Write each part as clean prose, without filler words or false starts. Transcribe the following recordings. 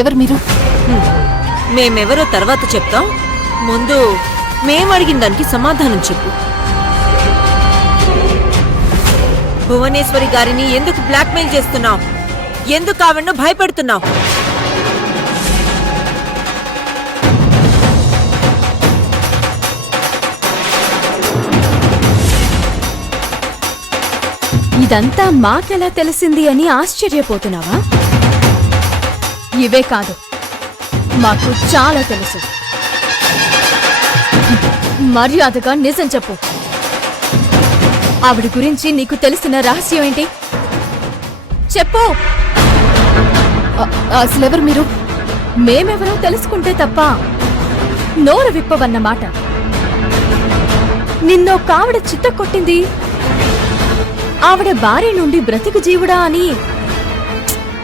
ఎవరు మీరు? మేమెవరో తర్వాత చెప్తాం. ముందు మేమడిగిన దానికి సమాధానం చెప్పు. భువనేశ్వరి గారిని ఎందుకు బ్లాక్మెయిల్ చేస్తున్నావు? ఎందుకు ఆవిడను భయపెడుతున్నావు? ఇదంతా మాకెలా తెలిసింది అని ఆశ్చర్యపోతున్నావా? ఇవే కాదు, మాకు చాలా తెలుసు. మర్యాదగా నిజం చెప్పు. ఆవిడ గురించి నీకు తెలిసిన రహస్యం ఏంటి? చెప్పు. అసలెవరు మీరు? మేమెవరో తెలుసుకుంటే తప్ప నోరు విప్పవన్నమాట. నిన్నో కావిడ చిత్త కొట్టింది. ఆవిడ భార్య నుండి బ్రతికు జీవుడా అని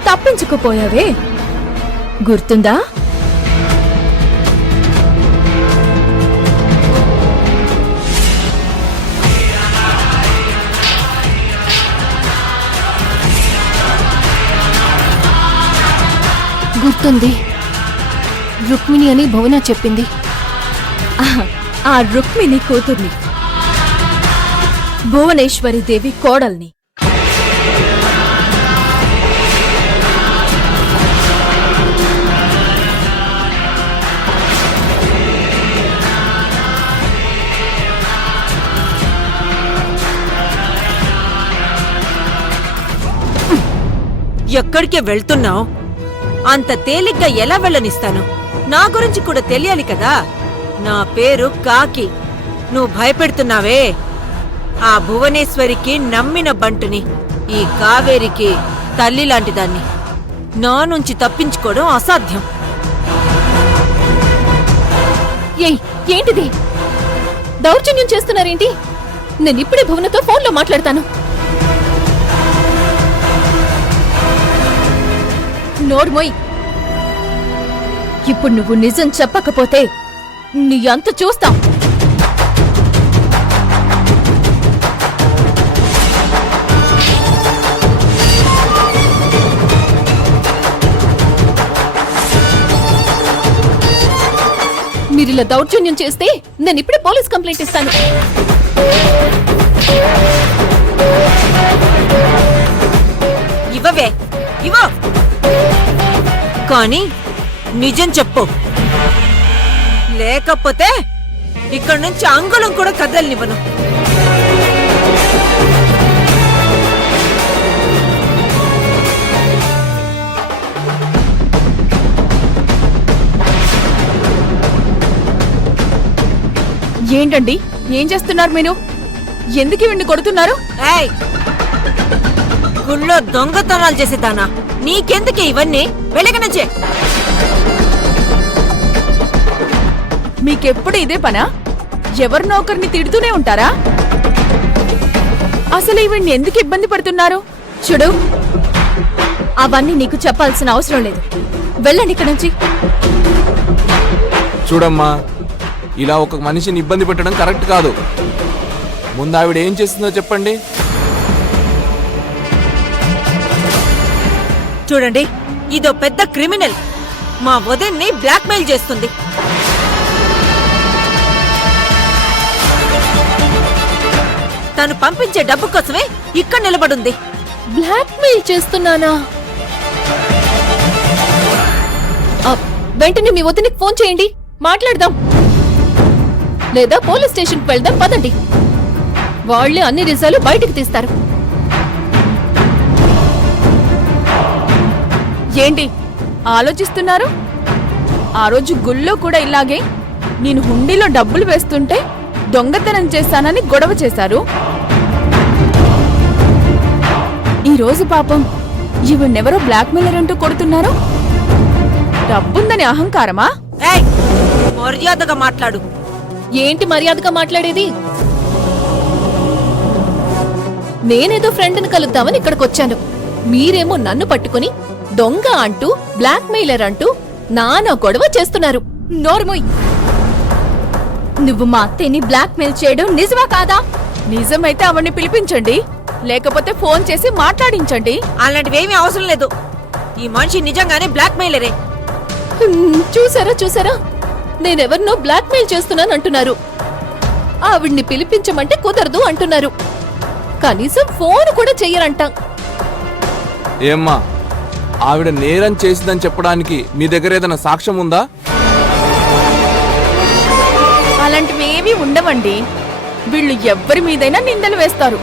తప్పించుకుపోయావే, గుర్తుందా? గుర్తుంది. రుక్మిణి అని భువన చెప్పింది. ఆ రుక్మిణి కూతుర్ని, భువనేశ్వరి దేవి కోడల్ని. ఎక్కడికి వెళ్తున్నావు? అంత తేలిగ్గా ఎలా వెళ్ళనిస్తాను? నా గురించి కూడా తెలియాలి కదా. నా పేరు కాకి. నువ్వు భయపెడుతున్నావే. ఆ భువనేశ్వరికి నమ్మిన బంటుని, ఈ కావేరికి తల్లి లాంటి దాన్ని. నా నుంచి తప్పించుకోవడం అసాధ్యం. ఏంటిది? దౌర్జన్యం చేస్తున్నారేంటి? నేనిప్పుడే భువనతో ఫోన్లో మాట్లాడతాను. నోర్మోయ్, ఇప్పుడు నువ్వు నిజం చెప్పకపోతే నీ అంత చూస్తాం. మీరిలా దౌర్జన్యం చేస్తే నేను ఇప్పుడే పోలీస్ కంప్లైంట్ ఇస్తాను. ఇవ్వవే, ఇవ్వ. కానీ నిజం చెప్పు, లేకపోతే ఇక్కడి నుంచి అంగుళం కూడా కదలనివ్వను. ఏంటండి, ఏం చేస్తున్నారు మీరు? ఎందుకు ఇవన్నీ కొడుతున్నారు? ఏయ్, గుళ్ళో దొంగతనాలు చేసేదానా? నీకెందుకే ఇవన్నీ? వెలగనచ్చే. మీకెప్పుడు ఇదే పనా? ఎవరినో ఒకరిని తిడుతూనే ఉంటారా? అసలు ఇవన్నీ ఎందుకు ఇబ్బంది పడుతున్నారు? చూడు, అవన్నీ నీకు చెప్పాల్సిన అవసరం లేదు. వెళ్ళండి ఇక్కడి నుంచి. చూడమ్మా, ఇలా ఒక మనిషిని ఇబ్బంది పెట్టడం కరెక్ట్ కాదు. ముందు ఆవిడ ఏం చేస్తుందో చెప్పండి. చూడండి, ఇదో పెద్ద క్రిమినల్. మా వదిన్ని బ్లాక్మెయిల్ చేస్తుంది. తను పంపించే డబ్బు కోసమే ఇక్కడ నిలబడుంది. బ్లాక్మెయిల్ చేస్తున్నానా? వెంటనే మీ వదినికి ఫోన్ చేయండి, మాట్లాడదాం. లేదా పోలీస్ స్టేషన్కి వెళ్దాం, పదండి. వాళ్ళే అన్ని నిజాలు బయటకు తీస్తారు. ఏంటి ఆలోచిస్తున్నారు? ఆ రోజు గుళ్ళో కూడా ఇలాగే నేను హుండీలో డబ్బులు వేస్తుంటే దొంగతనం చేశానని గొడవ చేశారు. ఈ రోజు పాపం ఇవన్నెవరో బ్లాక్మెయిలర్ అంటూ కొడుతున్నారు. డబ్బుందని అహంకారమా? ఏయ్, మర్యాదగా మాట్లాడు. ఏంటి మర్యాదగా మాట్లాడేది? నేనేదో ఫ్రెండ్ని కలుద్దామని ఇక్కడికొచ్చాను. మీరేమో నన్ను పట్టుకుని దొంగ అంటూ బ్లాక్మెయిలర్ అంటూ నానా గొడవ చేస్తున్నారు. నోర్మోయ్, నువ్వు మా అత్తయ్యని బ్లాక్మెయిల్ చేయడం నిజమా కాదా? నిజమైతే అవన్నీ పిలిపించండి, లేకపోతే ఫోన్ చేసి మాట్లాడించండి. అలాంటివేమీ అవసరం లేదు. ఈ మనిషి నిజంగానే బ్లాక్మెయిలరే. చూసారా నేనెవరినో బ్లాక్మెయిల్ చేస్తున్నానంటున్నారు. ఆవిడ్ని పిలిపించమంటే కుదరదు అంటున్నారు. కనీసం ఫోన్ కూడా చెయ్యరంట. ఏమ్మా, ఆవిడ నేరం చేసిందని చెప్పడానికి మీ దగ్గర ఏదైనా సాక్ష్యం ఉందా? అలాంటివి ఏమీ ఉండవండి. వీళ్ళు ఎవ్వరి మీదైనా నిందలు వేస్తారు,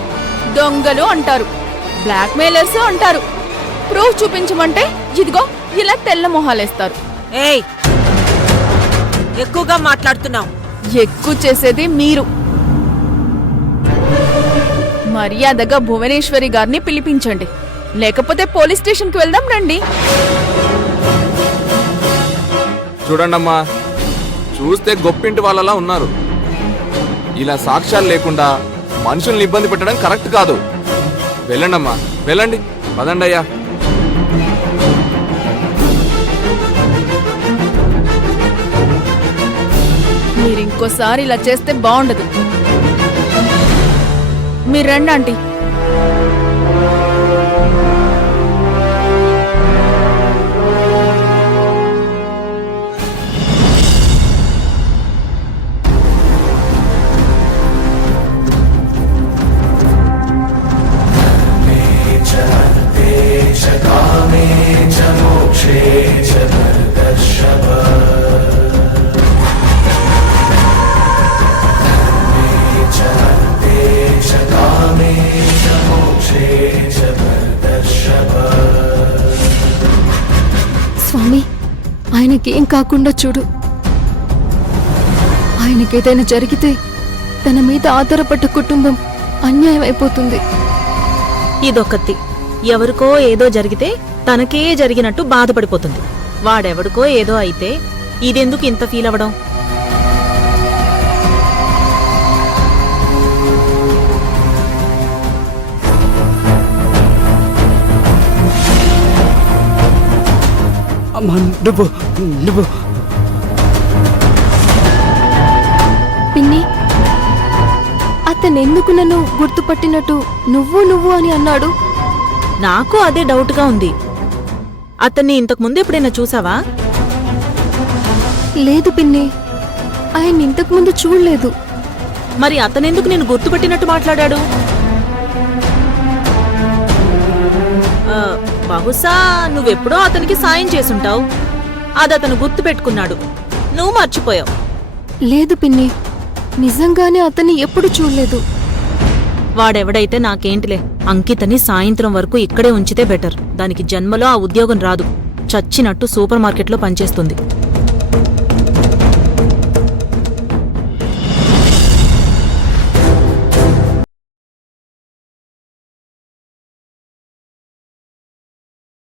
దొంగలు అంటారు, బ్లాక్మెయిలర్స్ అంటారు. ప్రూఫ్ చూపించమంటే ఇదిగో ఇలా తెల్ల మొహాలేస్తారు. ఏయ్, ఎక్కువగా మాట్లాడుతున్నావు. ఎక్కువ చేసేది మీరు. మర్యాదగా భువనేశ్వరి గారిని పిలిపించండి, లేకపోతే పోలీస్ స్టేషన్కి వెళ్దాం రండి. చూడండమ్మా, చూస్తే గొప్పింటి వాళ్ళలా ఉన్నారు. ఇలా సాక్ష్యాలు లేకుండా మనుషుల్ని ఇబ్బంది పెట్టడం కరెక్ట్ కాదు. వెళ్ళండమ్మా, వెళ్ళండి. పదండి అయ్యా. మీరు ఇంకోసారి ఇలా చేస్తే బాగుండదు. మీరు రండి ఆంటీ. స్వామి, ఆయనకేం కాకుండా చూడు. ఆయనకేదైనా జరిగితే తన మీద ఆధారపడ్డ కుటుంబం అన్యాయం అయిపోతుంది. ఇదొకతి. ఎవరికో ఏదో జరిగితే తనకే జరిగినట్టు బాధపడిపోతుంది. వాడెవడికో ఏదో అయితే ఇదెందుకు ఇంత ఫీల్ అవ్వడం? అమ్మా, నువ్వు పిన్ని, అతనెందుకు నన్ను గుర్తుపట్టినట్టు నువ్వు అని అన్నాడు? నాకు అదే డౌట్గా ఉంది. అతన్ని ఇంతకు ముందు ఎప్పుడైనా చూసావా? లేదు పిన్ని, ఆయన ఇంతకు ముందు చూడలేదు. మరి అతనెందుకు నేను గుర్తుపట్టినట్టు మాట్లాడాడు? బహుశా నువ్వెప్పుడో అతనికి సాయం చేసుంటావు. అది అతను గుర్తు పెట్టుకున్నాడు, నువ్వు మర్చిపోయావు. లేదు పిన్ని, నిజంగానే అతన్ని ఎప్పుడు చూడలేదు. వాడెవడైతే నాకేంటిలే. అంకితని సాయంత్రం వరకు ఇక్కడే ఉంచితే బెటర్. దానికి జన్మలో ఆ ఉద్యోగం రాదు. చచ్చినట్టు సూపర్ మార్కెట్లో పనిచేస్తుంది.